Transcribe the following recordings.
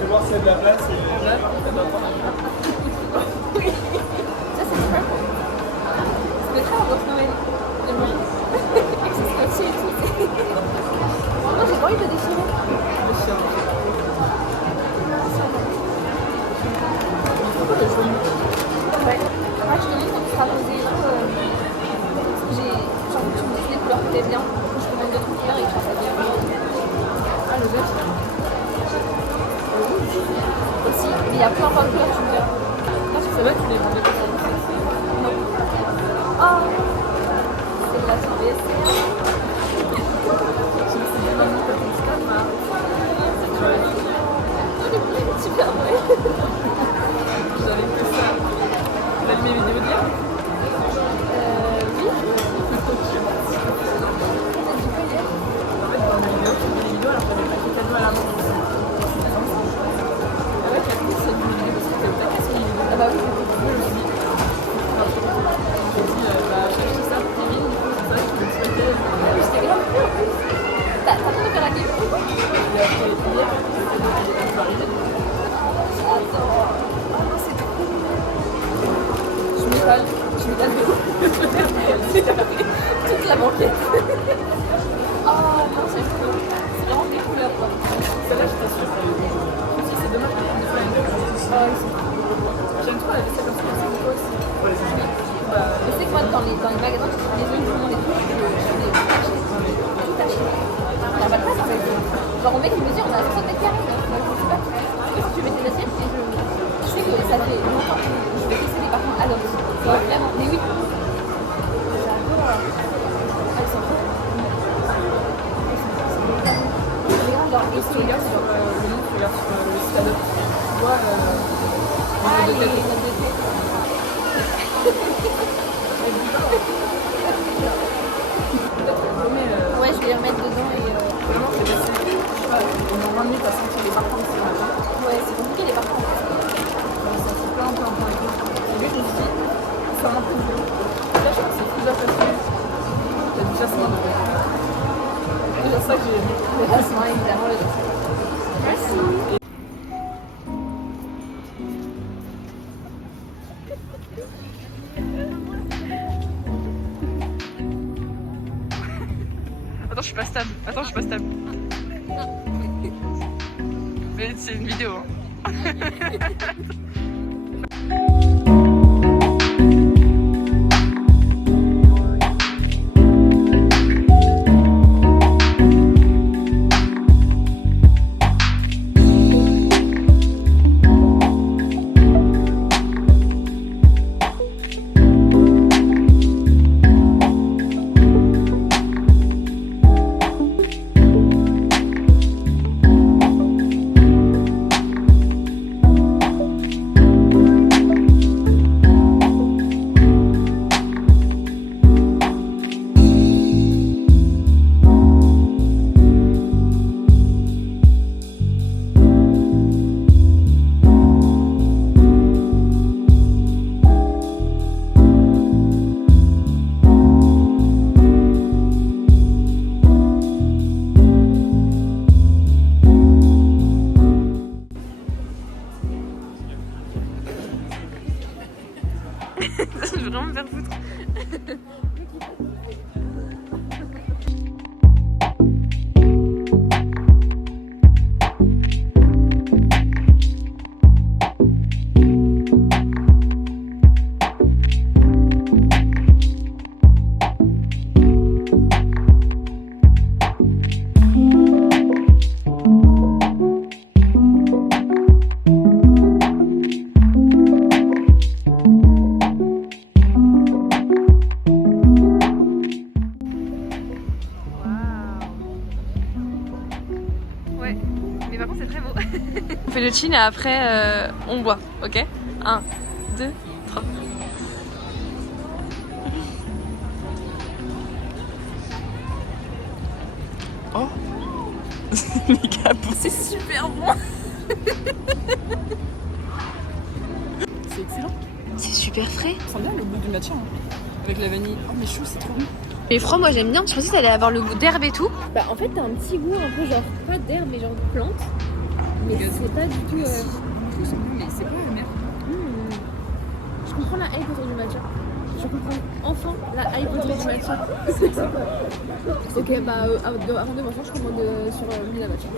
Tu voir s'il y a de la place et là, Oui. Ça c'est super. Ça doit être un votre Noël. Avec ce scotché et tout. Moi j'ai pas envie de déchirer. le chien. Ouais. Après je te montre quand tu seras posé et tout. J'ai envie que tu me dises les couleurs que t'aimes bien. Je te demande d'autres couleurs et je fasse bien. Ah, le vert. Aussi, mais il y a plein de couleurs, tu me verras. Ah, c'est vrai que tu les vendais pas. Non. Oh, c'est de la surveillance. Je me suis dit, non, non, c'est pas mal. Super vrai. J'avais fait ça. T'as vu mes vidéos d'hier? Oui. En fait, dans mes vidéos, je fais des vidéos alors que j'avais pas fait cadeau à la main. Ah ouais, tu as pris cette vidéo parce que t'as cassé les vidéos. Ah bah oui. J'ai dit, j'ai acheté ça pour Kevin, du coup, c'est vrai que je me souhaitais. C'était grave cool. T'as pas de faire la game? Je l'ai acheté hier, je vais arriver. Je m'étale de ouf. Toute la banquette. Oh non, c'est cool. C'est vraiment des couleurs quoi. Celle-là, j'étais sûre que si c'est dommage de prendre des flingues. Ah oui, c'est cool. J'aime trop la vaisselle comme ça, c'est quoi aussi? Je sais que moi dans les magasins, je trouve les zones du monde et tout, je vais tout acheter. Tout acheter. Il n'y a pas de place en fait. Genre on met une mesure, on a 60 mètres carrés. Je sais pas. Si tu mets tes assiettes, et je sais que ça fait longtemps que je vais tester des parfums à l'os. Vraiment, mais oui. J'adore. Ah, ils sont cool. Genre, Et si tu regardes sur le nom, tu regardes sur le site Adobe, tu vois ah, les les notes de notes de thé. Ouais, je vais les remettre dedans et vraiment, c'est facile. Je sais pas, pendant 20 minutes à sentir les parfums qui sont là. ouais, c'est compliqué les parfums. Ça se plein et tout. Et lui, je me suis dit, ça m'a un peu de jeu. Là, je pense que c'est plus facile. Il y a du jasmin dedans. C'est déjà ça que j'ai aimé. Le jasmin, évidemment, le jasmin. Merci. Attends, je suis pas stable. Mais c'est une vidéo. Hein. Je veux vraiment me faire foutre. Ouais, mais par contre c'est très beau. On fait le chin et après on boit, ok? 1, 2, 3. Oh. C'est super bon. C'est excellent. C'est super frais. Ça sent bien le goût du matcha. Hein. Avec la vanille. Oh, mais chou, c'est trop bon. Mais froid, moi j'aime bien. Je pensais que ça allait avoir le goût d'herbe et tout. Bah en fait t'as un petit goût un peu genre, pas d'herbe mais genre de plante. Mais c'est pas du tout... Tout c'est bon, mais c'est pas amer. Je comprends la hype autour du matcha. Je comprends enfin la hype autour du matcha. Ok, bah avant de manger, je commande sur Mila Matcha.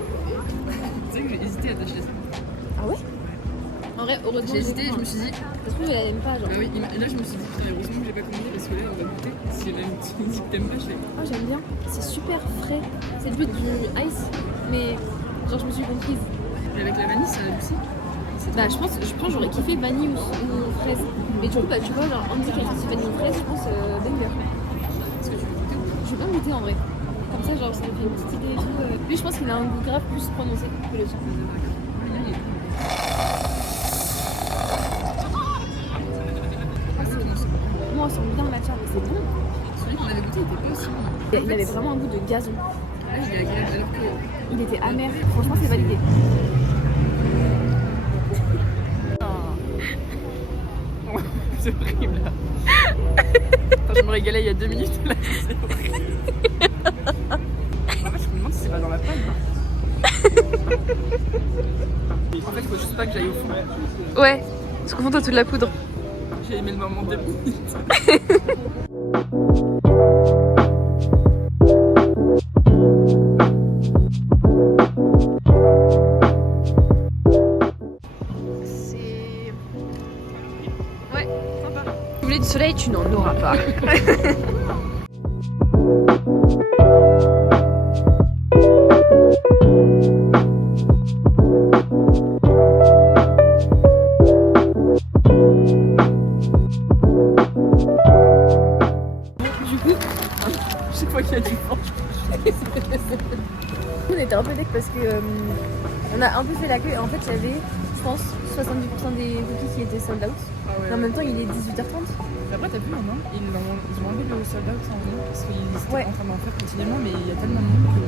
Tu sais que j'ai hésité à t'acheter ça. Ah ouais? En vrai, heureusement. J'ai hésité et je me suis dit. Ça se trouve, elle aime pas. Genre. Bah oui, et là je me suis dit, putain, heureusement que j'ai pas commandé parce que là on va goûter. Si elle aime, tu me dis que t'aimes pas, je fais. Oh, j'aime bien. C'est super frais. C'est le but du ice, mais genre, je me suis comprise. Et avec la vanille, ça adoucit. Bah, je pense que j'aurais kiffé vanille ou fraise. Mais du coup, bah, tu vois, genre, on me dit qu'il y a une vanille ou fraise, je pense banger. Est-ce que tu veux goûter ou pas? Je veux bien goûter en vrai. Comme ça, genre, ça me fait une petite idée et tout. Lui, je pense qu'il a un goût grave plus prononcé que le tien. Moi, on sent bien le matcha, mais c'est bon. Celui qu'on avait goûté était pas aussi bon. Il avait vraiment un goût de gazon. Là, il est agréable alors que. Il était amer. Franchement, c'est validé. C'est horrible là. Attends, je me régalais il y a 2 minutes là. C'est horrible. En fait, je me demande si c'est pas dans la paille. En fait, il faut juste pas que j'aille au fond. Ouais, parce qu'au fond, t'as toute la poudre. J'ai aimé le moment 2 minutes. C'est. Ouais, sympa. Si vous voulez du soleil, tu n'en auras pas. Chaque fois qu'il y a du vent, On était un peu deck parce que on a un peu fait la queue et en fait il y avait, je pense, 70% des cookies qui étaient sold out. Ah ouais. Et en même temps il est 18h30. Après, t'as vu, en Inde, ils ont enlevé le sold out en Inde parce qu'ils étaient Ouais. en train d'en faire quotidiennement, mais il y a tellement de monde que.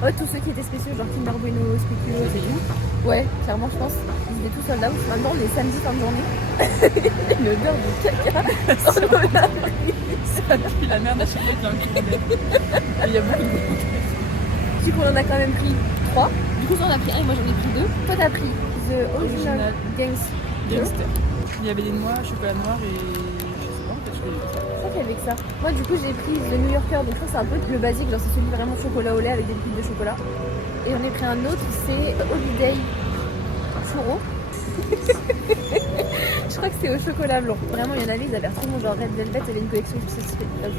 Ouais, tous ceux qui étaient spéciaux, genre Kinder Bueno, Spéculoos et tout. Ouais, clairement je pense. Ils étaient tous sold out. Maintenant on est samedi fin de journée. Une odeur de caca. Ça pue la merde à chaque fois qu'il y a un coup de mer. Et il y a beaucoup de monde. Du coup on en a quand même pris 3. Du coup on en a pris un et moi j'en ai pris 2. Toi t'as pris The Original Gangster. Gangster. Il y avait des noix, chocolat noir et. Je sais pas, en fait, je connais pas ça. Je crois qu'il y avait que ça. Moi du coup j'ai pris The New Yorker, donc je crois que c'est un peu le basique, genre c'est celui vraiment chocolat au lait avec des piles de chocolat. Et on a pris un autre, c'est Holiday Churro. Je crois que c'est au chocolat blanc. Vraiment il y en avait, ils avaient l'air trop bon, genre Red Velvet, il y avait une collection spéciale.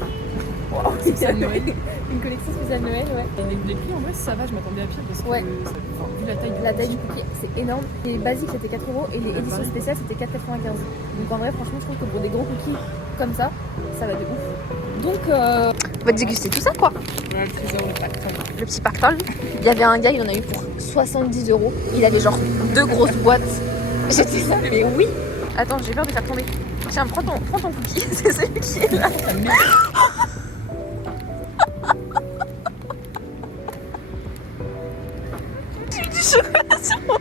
Wow. Spécial Noël. Une collection spéciale Noël, ouais. Et les prix en vrai ça va, je m'attendais à pire parce que Ouais. enfin, vu la taille du La taille du cookie, c'est énorme. Les basiques c'était 4 € et les éditions spéciales c'était 4,95 €. Donc en vrai franchement je trouve que pour des gros cookies comme ça va de ouf. Donc On va déguster tout ça, quoi. Ouais, le trésor pactole. Le petit pactole. Il y avait un gars, il en a eu pour 70 €. Il avait genre 2 grosses boîtes. J'étais là, mais oui. Attends, j'ai peur de faire tomber. Tiens, prends ton cookie. C'est celui qui est là. Ça merde. J'ai eu du chocolat sur moi.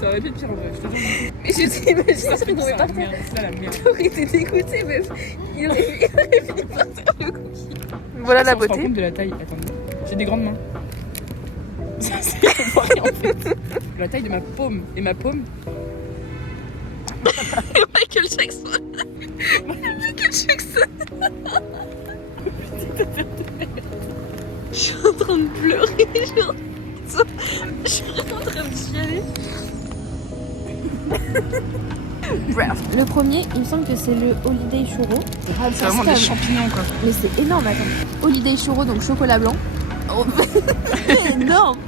Ça aurait pu être pire en vrai, je te jure. Mais je t'ai imaginé Ça, ça tombait c'est par la terre. merde, c'est ça la merde. J'aurais été dégoûtée, meuf. Il aurait fini par terre le cookie. Voilà la On se rend beauté. compte de la taille. Attendez, j'ai des grandes mains. Ça, c'est pareil en fait. La taille de ma paume. Et ma paume, Michael Jackson. Michael Jackson. Je suis en train de pleurer. Je suis vraiment en train de chialer. Bref. le premier, il me semble que c'est le Holiday Churro. c'est vraiment des champignons quoi. Mais c'est énorme, attends. Holiday Churro, donc chocolat blanc. Oh, énorme.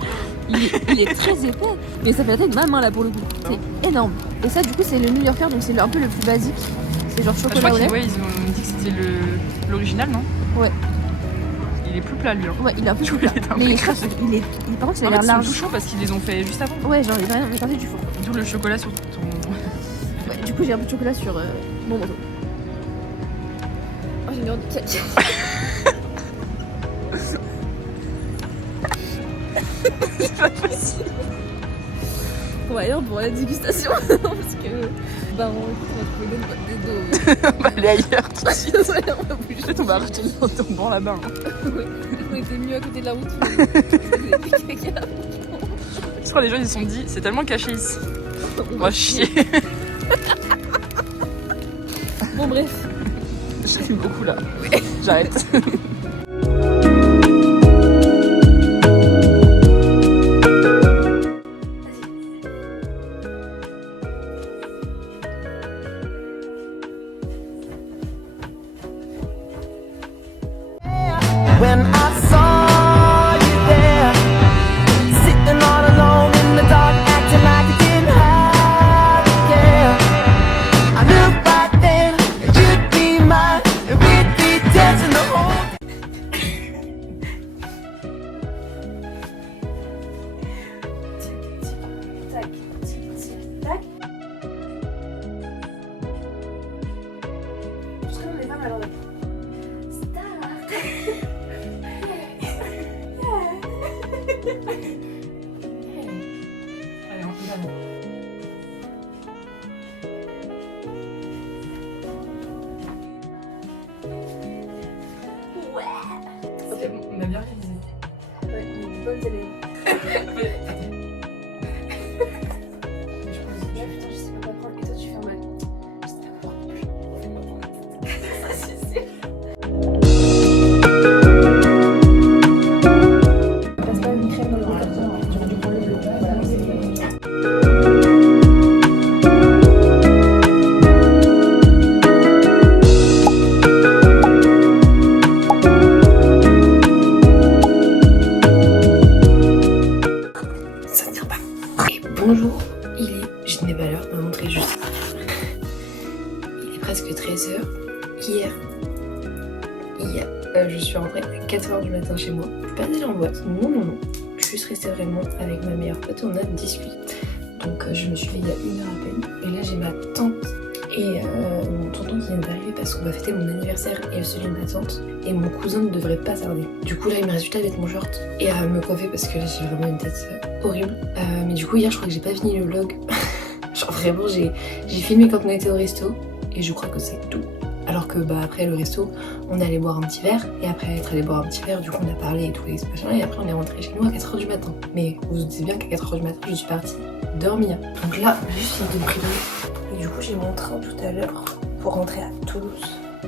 Il est très épais. Mais ça fait la taille de ma main là pour le coup. C'est énorme. Et ça, du coup, c'est le New Yorker, donc c'est un peu le plus basique. C'est genre Je chocolat crois au lait. qu'ils ils ont dit que c'était l'original, non? Ouais. Il est plus plat lui. Hein. Ouais, il est un peu Je plus voulais plat. être un Mais peu il crache. Par contre, il a En l'air fait, c'est large. tout chaud parce qu'ils les ont fait juste avant. Ouais, genre, il est sorti du four. D'où le chocolat sur ton. Ouais, du coup, j'ai un peu de chocolat sur mon manteau. Oh, j'ai une heure de caca. C'est pas possible. On va aller pour la dégustation. Parce que Bah, on va trouver des dos. On va aller ailleurs tout de suite. On va bouger. Peut-être on va retourner dans ton banc là-bas. On était mieux à côté de la route. Je crois que les gens ils se sont dit, c'est tellement caché ici. On va chier. Bon, bref. J'aime beaucoup là. J'arrête. When I saw you there, sitting all alone in the dark, acting like you didn't have to care. I knew back then that you'd be mine, and we'd be dancing the whole Tac, tic, tic, tac. Je trouve qu'on est pas mal en fait. C'est bon, on a bien réalisé. Ouais, on est des bonnes élèves. Putain, je sais pas quoi prendre. Et toi, tu fais en mode. Je sais pas quoi prendre. Ça, c'est sûr. Passe pas une crème dans le décapteur. J'aurais dû prendre le bleu. Voilà, c'est bon. Ça tient pas. Et bonjour, je n'ai pas l'heure, me montrer juste. Il est presque 13h. Hier, je suis rentrée à 4h du matin chez moi. Je suis pas allée en boîte, non. Je suis juste restée vraiment avec ma meilleure pote, on a discuté. Donc je me suis levée il y a 1 heure à peine. Et là j'ai ma tante et mon tonton qui vient d'arriver parce qu'on va fêter mon anniversaire et celui de ma tante. Et mon cousin ne devrait pas tarder. Du coup là il me reste juste à mettre mon short et à me coiffer parce que là j'ai vraiment une tête horrible. Mais du coup hier je crois que j'ai pas fini le vlog. Genre vraiment j'ai filmé quand on était au resto et je crois que c'est tout. Alors que bah après le resto on est allé boire un petit verre et après être allé boire un petit verre du coup on a parlé et tout et ce machin et après on est rentré chez nous à 4h du matin. Mais vous vous dites bien qu'à 4h du matin je suis partie dormir. Donc là juste une de prévu. Et du coup j'ai mon train tout à l'heure pour rentrer à Toulouse.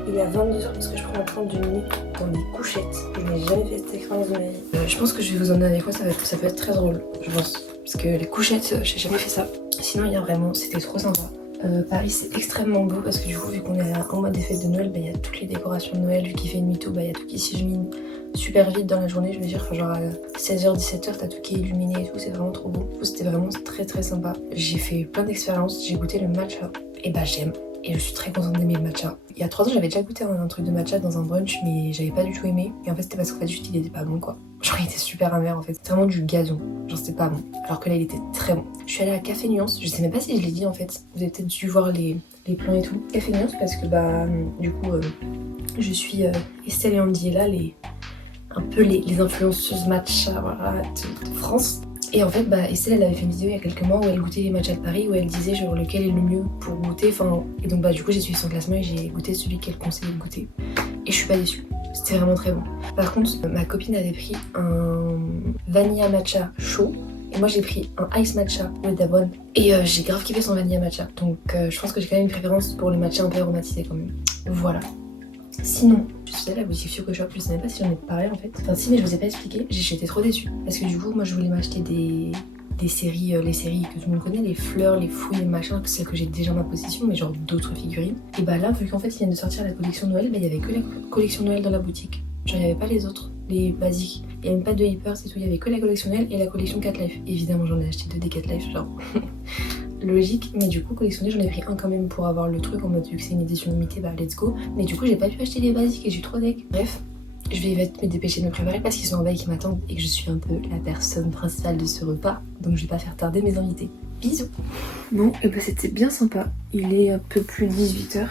Il est à 22h parce que je prends un train de nuit dans des couchettes. Je n'ai jamais fait cette expérience de ma vie. Je pense que je vais vous emmener avec moi, ça peut être très drôle, je pense. Parce que les couchettes, j'ai jamais fait ça. Sinon il y a vraiment, c'était trop sympa. Paris c'est extrêmement beau parce que du coup vu qu'on est en mode des fêtes de Noël, il y a toutes les décorations de Noël, vu qu'il fait nuit tôt, il y a tout qui s'illumine super vite dans la journée, je veux dire, genre à 16h, 17h, t'as tout qui est illuminé et tout, c'est vraiment trop beau. C'était vraiment très très sympa. J'ai fait plein d'expériences, j'ai goûté le matcha et bah j'aime. Et je suis très contente d'aimer le matcha. Il y a 3 ans, j'avais déjà goûté un truc de matcha dans un brunch, mais j'avais pas du tout aimé. Et en fait, c'était parce qu'en fait, juste il était pas bon quoi. Genre, il était super amer en fait. C'était vraiment du gazon. Genre, c'était pas bon. Alors que là, il était très bon. Je suis allée à Café Nuance. Je sais même pas si je l'ai dit en fait. Vous avez peut-être dû voir les plans et tout. Café Nuance parce que bah, du coup, je suis Estelle et Andy est là, un peu les influenceuses matcha voilà, de France. Et en fait, bah, Estelle, elle avait fait une vidéo il y a quelques mois où elle goûtait les matchas de Paris, où elle disait genre lequel est le mieux pour goûter. Enfin, et donc bah du coup j'ai suivi son classement et j'ai goûté celui qu'elle conseillait de goûter. Et je suis pas déçue. C'était vraiment très bon. Par contre, ma copine avait pris un vanilla matcha chaud. Et moi j'ai pris un ice matcha au d'avoine. Et j'ai grave kiffé son vanilla matcha. Donc je pense que j'ai quand même une préférence pour les matchas un peu aromatisés quand même. Voilà. Sinon, je suis allée à la boutique Fioco Shop, je sais même pas si j'en ai parlé en fait. Enfin si, mais je vous ai pas expliqué, j'étais trop déçue. Parce que du coup, moi je voulais m'acheter des séries, les séries que tout le monde connaît, les fleurs, les fouilles, les machins, celles que j'ai déjà en ma possession, mais genre d'autres figurines. Et bah là, vu qu'en fait ils viennent de sortir la collection Noël, bah il y avait que la collection Noël dans la boutique. Genre il y avait pas les autres, les basiques. Il y avait même pas de Hyper, c'est tout, il y avait que la collection Noël et la collection Cat Life. Évidemment j'en ai acheté 2 des Cat Life, genre... logique, mais du coup collectionné j'en ai pris un quand même pour avoir le truc en mode vu que c'est une édition limitée bah let's go, mais du coup j'ai pas pu acheter les basiques et j'ai eu trop deck. Bref, je vais me dépêcher de me préparer parce qu'ils sont en veille qui m'attendent et que je suis un peu la personne principale de ce repas, donc je vais pas faire tarder mes invités. Bisous. Bon, et bah c'était bien sympa, il est un peu plus 18h,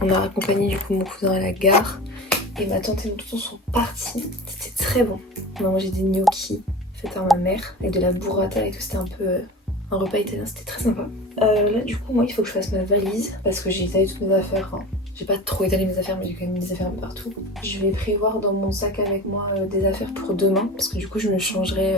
on a raccompagné du coup mon cousin à la gare et ma tante et mon tonton sont partis, c'était très bon. On a mangé des gnocchis faits par ma mère avec de la burrata et tout, c'était un un repas italien, c'était très sympa. Là du coup moi il faut que je fasse ma valise parce que j'ai étalé toutes mes affaires. Enfin, j'ai pas trop étalé mes affaires mais j'ai quand même des affaires un peu partout. Je vais prévoir dans mon sac avec moi des affaires pour demain parce que du coup je me changerai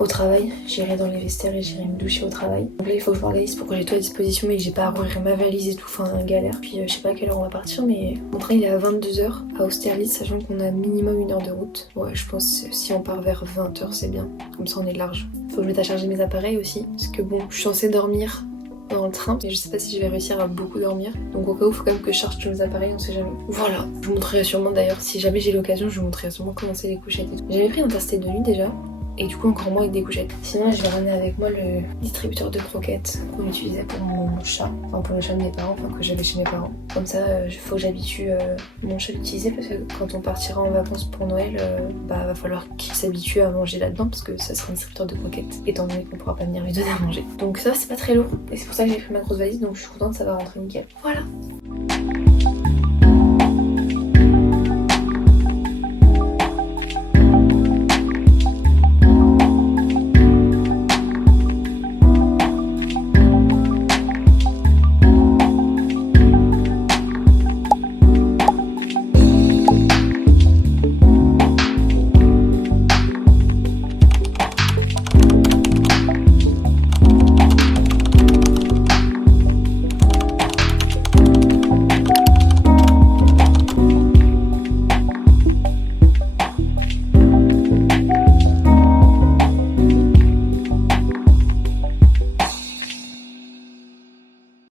au travail. J'irai dans les vestiaires et j'irai me doucher au travail. Donc là il faut que je m'organise pour que j'ai tout à disposition mais que j'ai pas à rouvrir ma valise et tout, enfin galère. Puis je sais pas à quelle heure on va partir mais mon train il est à 22h à Austerlitz sachant qu'on a minimum 1 heure de route. Ouais je pense que si on part vers 20h c'est bien, comme ça on est large. Faut que je mette à charger mes appareils aussi parce que bon je suis censée dormir dans le train mais je sais pas si je vais réussir à beaucoup dormir donc au cas où faut quand même que je charge tous mes appareils, on sait jamais. Voilà, je vous montrerai sûrement d'ailleurs si jamais j'ai l'occasion, je vous montrerai sûrement comment c'est les couchettes et tout. J'avais pris un tastet de nuit déjà et du coup encore moins avec des couchettes. Sinon je vais ramener avec moi le distributeur de croquettes qu'on utilisait pour mon chat, enfin pour le chat de mes parents, enfin que j'avais chez mes parents. Comme ça il faut que j'habitue mon chat à l'utiliser parce que quand on partira en vacances pour Noël, bah va falloir qu'il s'habitue à manger là-dedans parce que ça sera un distributeur de croquettes étant donné qu'on pourra pas venir lui donner à manger. Donc ça c'est pas très lourd et c'est pour ça que j'ai pris ma grosse valise donc je suis contente, ça va rentrer nickel. Voilà.